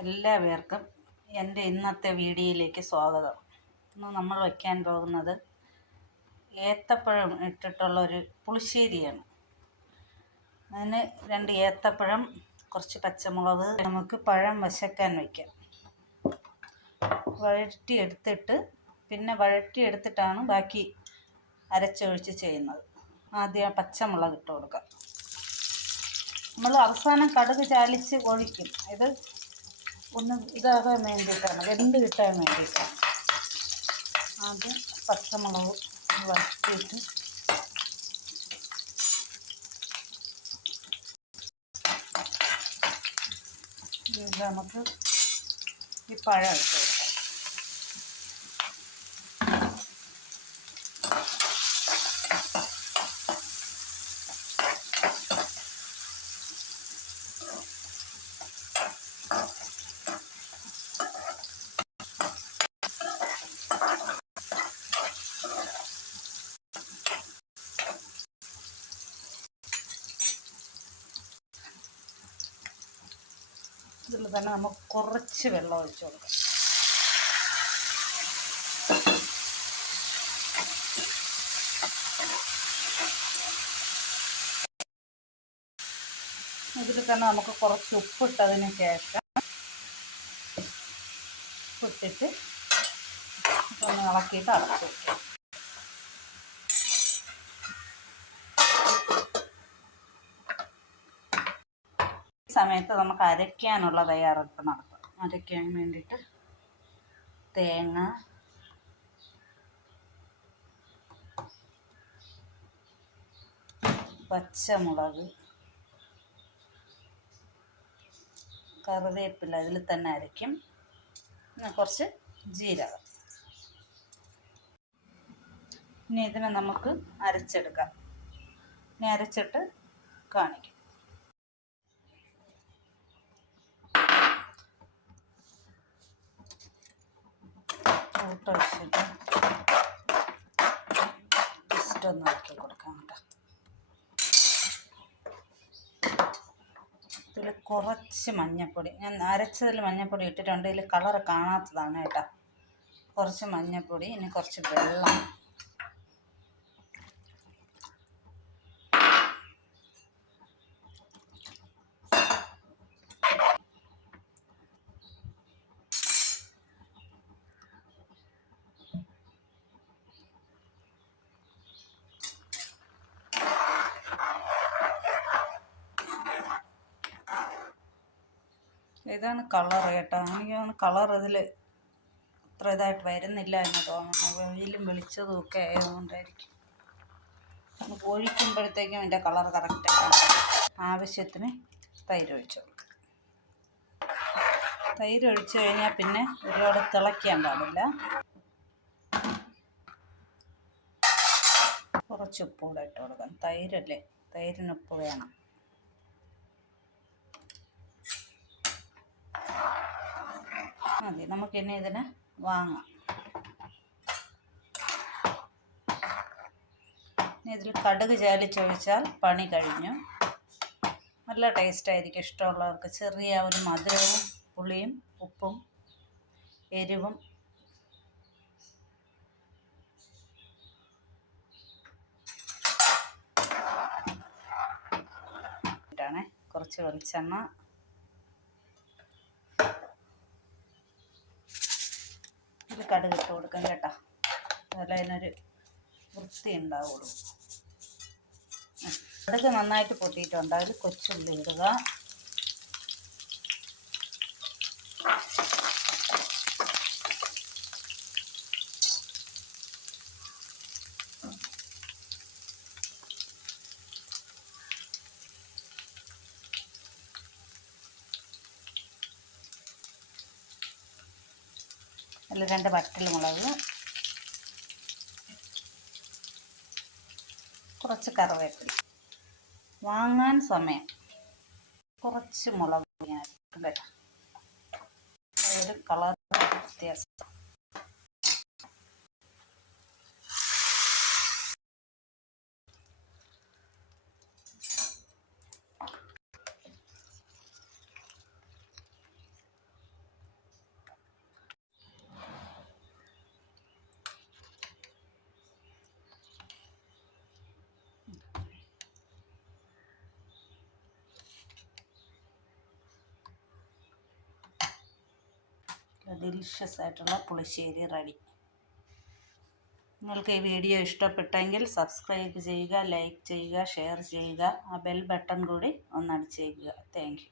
എല്ലാ പേർക്കും എന്റെ ഇന്നത്തെ വീഡിയോയിലേക്ക് സ്വാഗതം. ഇന്ന് നമ്മൾ വയ്ക്കാൻ പോകുന്നത് ഏത്തപ്പഴം ഇട്ടിട്ടുള്ള ഒരു പുളിശ്ശേരിയാണ്. അതിന് രണ്ട് ഏത്തപ്പഴം കുറച്ച് പച്ചമുളക് നമുക്ക് പഴം വശക്കാൻ വയ്ക്കാം. വഴറ്റി എടുത്തിട്ട് പിന്നെ വഴറ്റി എടുത്തിട്ടാണ് ബാക്കി അരച്ചൊഴിച്ച് ചെയ്യുന്നത്. ആദ്യം പച്ചമുളക് ഇട്ട് കൊടുക്കാം. നമ്മൾ അവസാനം കടുക് ചാലിച്ച് ഒഴിക്കും. ഇത് ഒന്ന് ഇതാകാൻ വേണ്ടിയിട്ടാണ്. വെന്ത് കിട്ടാൻ വേണ്ടിയിട്ടാണ്. ആദ്യം പച്ചമുളക് വറുത്തിട്ട് നമുക്ക് ഈ പഴം ഇട്ട് കൊടുക്കാം ഇതിൽ തന്നെ നമുക്ക് കുറച്ച് വെള്ളം ഒഴിച്ചു കൊടുക്കാം. ഇതിൽ തന്നെ നമുക്ക് കുറച്ച് ഉപ്പിട്ടതിന് ശേഷം ഉപ്പിട്ടിട്ട് ഒന്ന് ഇളക്കിയിട്ട് അടച്ചു വയ്ക്കാം സമയത്ത് നമുക്ക് അരയ്ക്കാനുള്ള തയ്യാറെടുപ്പ് നടത്താം. അരയ്ക്കാൻ വേണ്ടിയിട്ട് തേങ്ങ പച്ചമുളക് കറിവേപ്പില അതിൽ തന്നെ അരയ്ക്കും. പിന്നെ കുറച്ച് ജീരകം. ഇനി ഇതിനെ നമുക്ക് അരച്ചെടുക്കാം. ഇനി അരച്ചിട്ട് കാണിക്കും. ഊട്ട് വെച്ചിട്ട് ജസ്റ്റ് ഒന്ന് ഇളക്കി കൊടുക്കാം കേട്ടോ. ഇതിൽ കുറച്ച് മഞ്ഞൾപ്പൊടി ഞാൻ അരച്ചതിൽ മഞ്ഞൾപ്പൊടി ഇട്ടിട്ടുണ്ട്. ഇതിൽ കളർ കാണാത്തതാണ് കേട്ടോ. കുറച്ച് മഞ്ഞൾപ്പൊടി ഇനി കുറച്ച് വെള്ളം. ഇതാണ് കളർ കേട്ടോ. എനിക്കാണ് കളർ ഇതിൽ അത്ര ഇതായിട്ട് വരുന്നില്ല എന്ന് തോന്നുന്നു. വെയിലും വെളിച്ചതും ഒക്കെ ആയതുകൊണ്ടായിരിക്കും. നമുക്ക് ഒഴിക്കുമ്പോഴത്തേക്കും എന്റെ കളർ കറക്റ്റാണ് ആവശ്യത്തിന് തൈര് ഒഴിച്ചു തൈര് ഒഴിച്ചു കഴിഞ്ഞാൽ പിന്നെ ഒരുപാട് തിളയ്ക്കാൻ പാടില്ല. കുറച്ച് ഉപ്പ് കൂടെ ഇട്ട് കൊടുക്കാം. തൈരല്ലേ? തൈരിന് ഉപ്പ് വേണം. മതി. നമുക്കിനി ഇതിനെ വാങ്ങാം. ഇനി ഇതിൽ കടുക് ചാലിച്ചൊഴിച്ചാൽ പണി കഴിഞ്ഞു. നല്ല ടേസ്റ്റ് ആയിരിക്കും ഇഷ്ടമുള്ളവർക്ക്. ചെറിയ ഒരു മധുരവും പുളിയും ഉപ്പും എരിവും. കുറച്ച് വെളിച്ചെണ്ണ ഇത് കടുക് ഇട്ട് കൊടുക്കാം കേട്ടോ. അതുപോലെ അതിനൊരു വൃത്തി ഉണ്ടാവുള്ളൂ. കടുക് നന്നായിട്ട് പൊട്ടിയിട്ടുണ്ട്. അതിൽ കൊച്ചുള്ളി ഇടുക. അതിൽ രണ്ട് വറ്റൽ മുളക് കുറച്ച് കറിവേപ്പില. വാങ്ങാൻ സമയം. കുറച്ച് മുളക് ഞാൻ ഒരു കളർ വ്യത്യാസം. ഡെലിഷ്യസ് ആയിട്ടുള്ള പുളിശ്ശേരി റെഡി നിങ്ങൾക്ക് ഈ വീഡിയോ ഇഷ്ടപ്പെട്ടെങ്കിൽ സബ്സ്ക്രൈബ് ചെയ്യുക ലൈക്ക് ചെയ്യുക ഷെയർ ചെയ്യുക ആ ബെൽ ബട്ടൺ കൂടി ഒന്ന് അടിച്ചേക്കുക. താങ്ക്